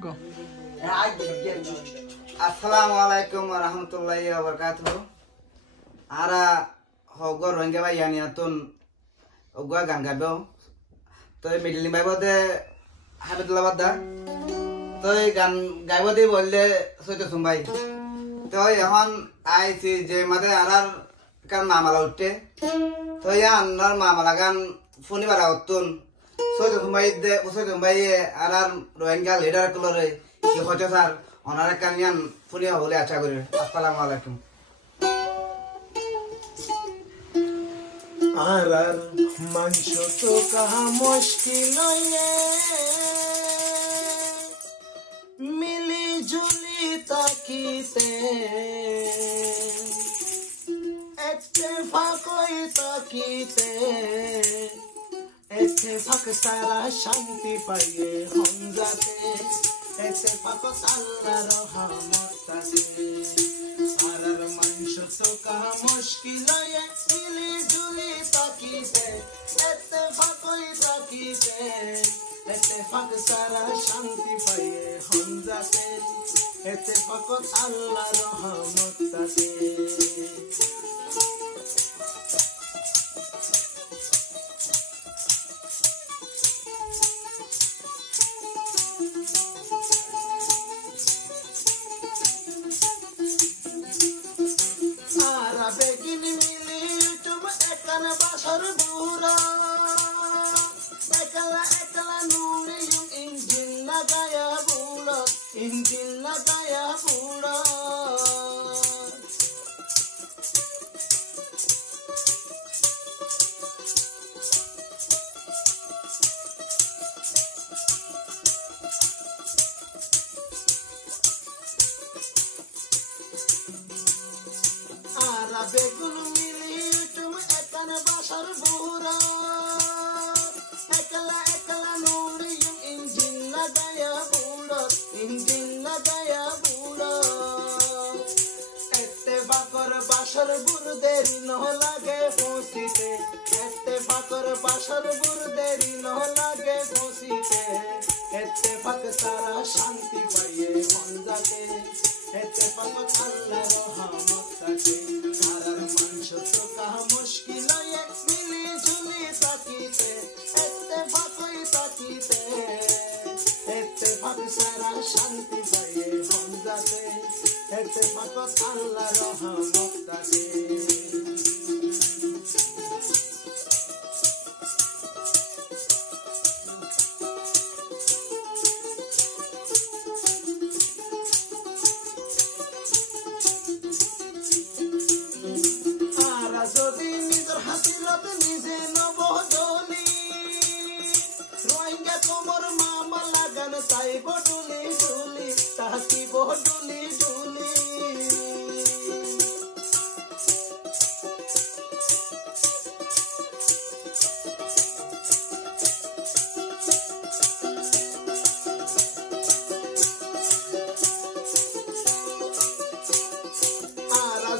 Go. Assalamualaikum warahmatullahi wabarakatuh. Ara hogor Rohingya ba yani atun ogwa gangabo. Toy middle bai bode Habibullah badda. Toy gan gaibode bolle soite sumbai. Toy এখন আইছি যে মাদে আরার কার মামালা উঠতে তো আন্নার মামালা গান ফোনি বারা উত্তুন সোজো সুম্বাই আরার Rohingya leader কলরে কি হচ্ছে স্যার ওনার কানিয়ান ফোনি হলে আশা করি আসসালামু আলাইকুম আরার মাংস তো কাহা মুশকিল মিলি জুলি তাকিতে ইত্তেফাকই তাকিতে ইত্তেফাক সারা শান্তি পাইয়ে হমজাতে ইত্তেফাক আল্লাহর রহমত আছে আরার মাংস তো কাহা মুশকিল মিলি জুলি তাকিতে ইত্তেফাকই তাকিতে ইত্তেফাক সারা শান্তি পাইয়ে হমজাতে ইত্তেফাক আল্লাহর রহমত আছে begin mili tum ekan basar bura ekala nuri yung injin lagaya bura বেগুন মিলি তুমি একানে বাসার বুড়া একলা নুরি ইঞ্জিন লাগায়া বুড়া এতে বাকর বাসার বুড় দেরি ন লাগে পৌঁছিতে এতে বাকর বাসার বুড় দেরি ন লাগে পৌঁছিতে এতে পাক সারা শান্তি পাইয়ে মন যাতে এতে পাক আল্লাহর রহমত থাকে আরার মাংস তো কাহা মুশকিল মিলি ঝুলি তাকিতে ইত্তেফাকই তাকিতে ইত্তেফাক সারা শান্তি পাইয়ে মন যাতে এতে পাক আল্লাহর রহমত থাকে যদি নিজের হাসিলত নিজে নবদলি রোহিঙ্গা কোমর মামা লাগান চাইব ডুলি ডুলি তাকিব ডুলি ডুলি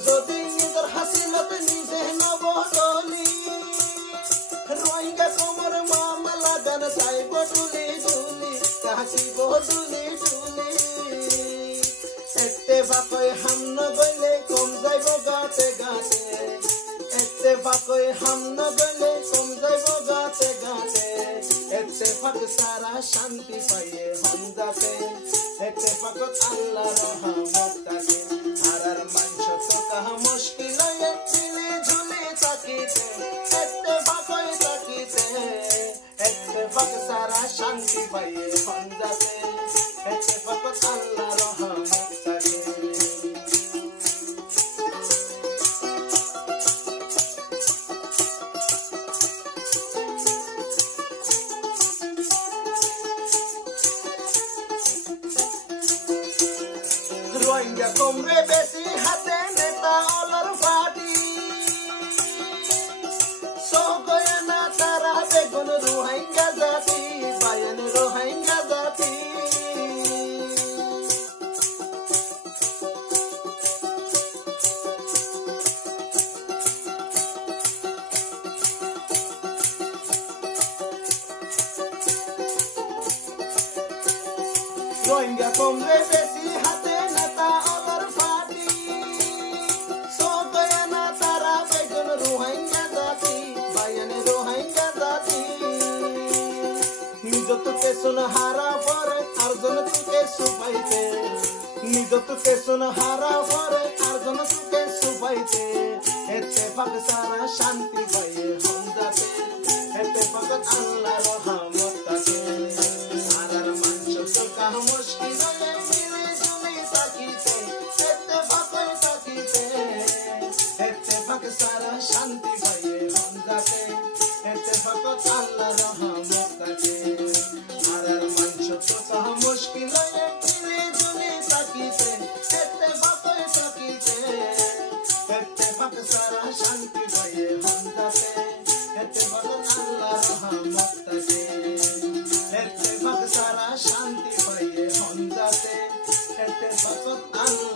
যদি নিজের হাসিলত নিজে নবদলি রোহিঙ্গা কোমর মামা লাগান চাইব ডুলি ডুলি কাহিব ডুলি ডুলি ইত্তেফাকই হাম নগলে কম যাইব গাতে গাতে ইত্তেফাকই হাম নগলে কম যাইব গাতে গাতে ইত্তেফাক সারা শান্তি পাইয়ে হমজাতে ইত্তেফাক আল্লাহর রহমত থাকে আরার মাংস তো কাহা মুশকিল মিলি ঝুলি তাকিতে ইত্তেফাকই তাকিতে ইত্তেফাক সারা শান্তি পাইয়ে হমজাতে ইত্তেফাক আল্লাহর রহমত থাকে রোহিঙ্গা কমরে বেশি হাতে নেতা অলর ফাটি সোগয়া না তারা বেগুন রোহিঙ্গা জাতি বায়ান রোহিঙ্গা জাতি রোহিঙ্গা কমরে বেশি হাতে নেতা ওদের পার্টি সোকয়া না তারা বেগুন রোহিঙ্গা জাতি বায়ানে রোহিঙ্গা জাতি নিজ তুকে শুন হারা পরে আরজন তুকে সুপাইতে নিজ তুকে শুন হারা পরে আরজন তুকে সুপাইতে এত্তেফাক সারা শান্তি পাইয়ে হন যাতে এত্তেফাক আল্লাহর রহমত থাকে আরার মানছ তো কাহ মুশকিল হয়ে মিলে জুলে তাকিতে এত্তেফাক তাকিতে এত্তেফাক সারা শান্তি পাইয়ে হন যাতে এত্তেফাক আল্লাহর রহমত থাকে আরার মানছ তো কাহ মুশকিল হয়ে মিলে জুলে তাকিতে এত্তেফাক তাকিতে এত্তেফাক সারা শান্তি পাইয়ে হন যাতে এত্তেফাক আল্লাহর রহমত থাকে এত্তেফাক সারা শান্তি পাইয়ে হন যাতে এত্তেফাক আল্লাহ